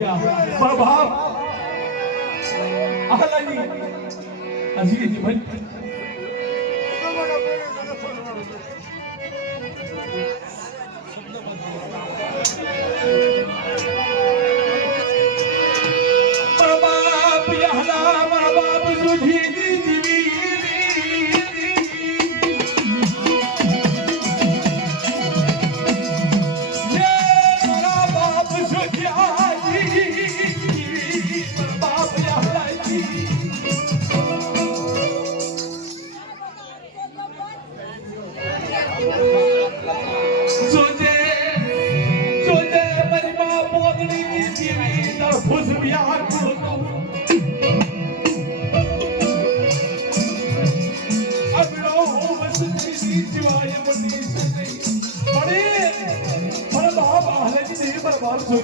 बाबा आलानी अजी जीवन बाप यहला बाप सुधी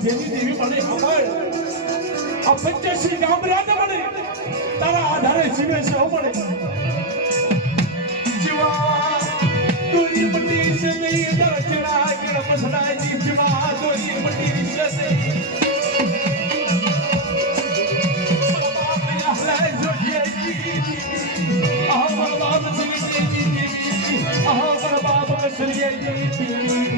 जीवी देवी बने खबर अब पंचायती गांव राजा बने तारा आधारे जीवे से हो बने जीवा तोरी मट्टी से नहीं दरचना के मसला जी जीवा तोरी मट्टी से नहीं बाप या है जो ये आह बाप से जी आह बाप से जी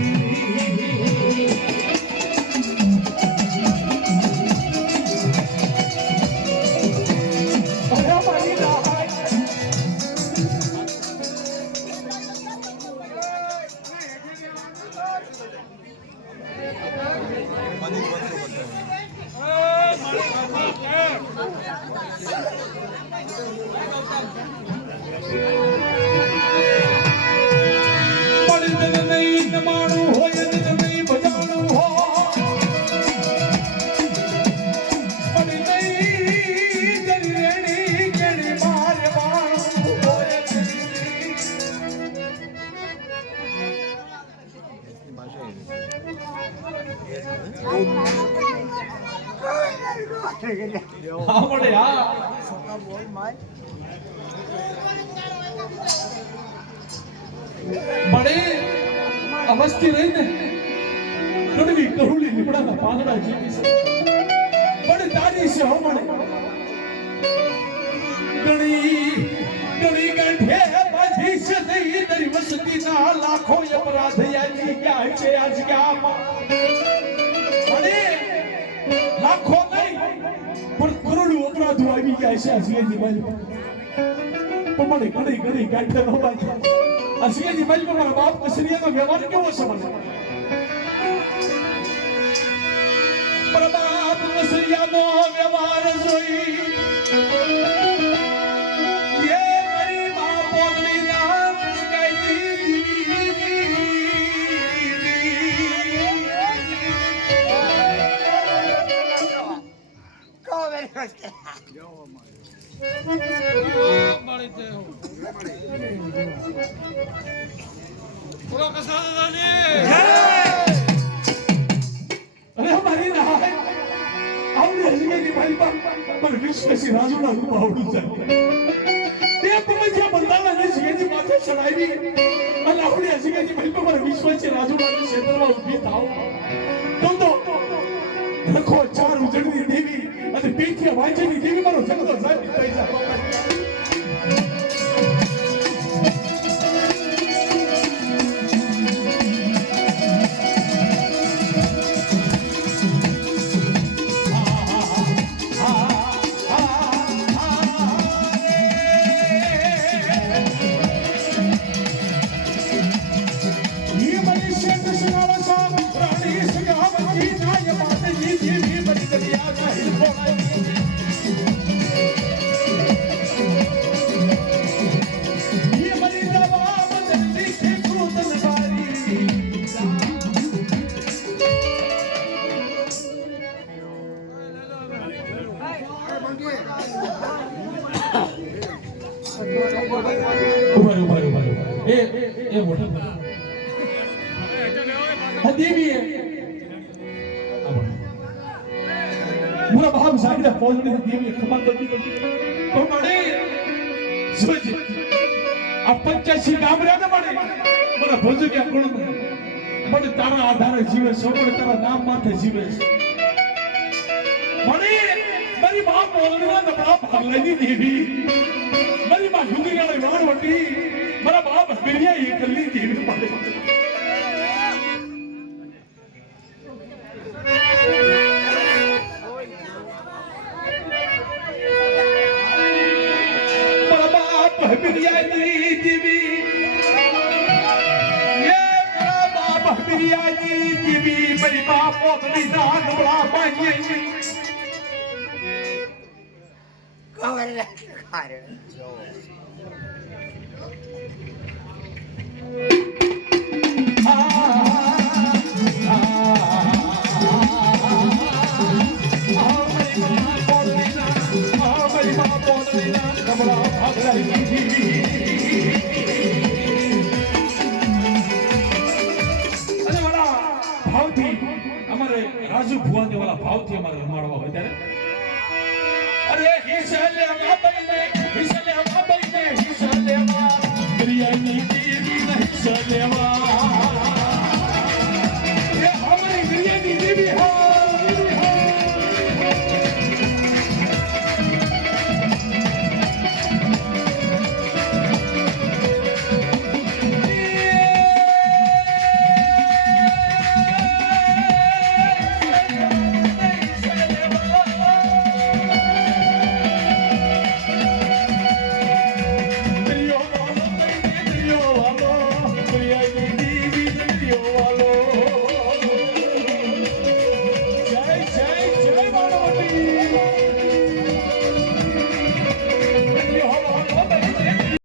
बड़े अवस्थी रही ने कड़वी कहुली निपड़ा का पागड़ा जीवी से बड़े दादी से हो बड़े गणी गणी गंठे बाजी से नहीं तेरी वसती ना लाखों अपराध या जी क्या है आज क्या बड़े लाखों नहीं पर करोड़ों अपराध हुआ भी क्या ऐसे हंसी जीवन पर बड़े गणी गणी गंठे हो बाजी असिया जी भाई हमारा बाप कसरिया का व्यवहार क्यों समझ पर बाप कसरिया नो व्यवहार जोई ये मेरी मां पोगली नाम कही को वेरी फर्स्ट बड़ी थे हो पूरा कसा दानी अरे हमारी रहा है हमने हजमे की भाई पर विश्व से राजू ना रूप आवडू जाए ते तुम्हें बंदाला ने सीएजी माथे चढ़ाई भी અને આપણે હજમે ભાઈ પર વિશ્વ છે રાજુ ના ક્ષેત્રમાં ઊભી થાઓ તો લખો ચાર ઉજળની દેવી અને પીઠિયા વાંચેની દેવી મારો જગતો સાહેબ થઈ જાય ये मोटा देवी है पूरा भाव साइड है पहुंचने की देवी खमा करती तो बड़े सोच अब 85 गामरा ना बड़े बड़ा भोज के कोण बड़े तारा आधार जीवे सो बड़े तारा नाम माथे जीवे મારી માં બોલના નબળા ભાગલાની દેવી મારી માં સુંદરીયાને વાણવટી મારા બાપ હસ્બેરિયા એકલી દેવી પાડે મારા બાપ હસ્બેરિયાની દેવી હસ્બેરિયાની દેવી મારી માં બોલના નબળા ભાગલાની રાજુ ભુવાને વાળા ભાવથી અમારે રમાડવા હોય ત્યારે અરે હિસલે માં બઈને હિસલે માં પ્રિયાની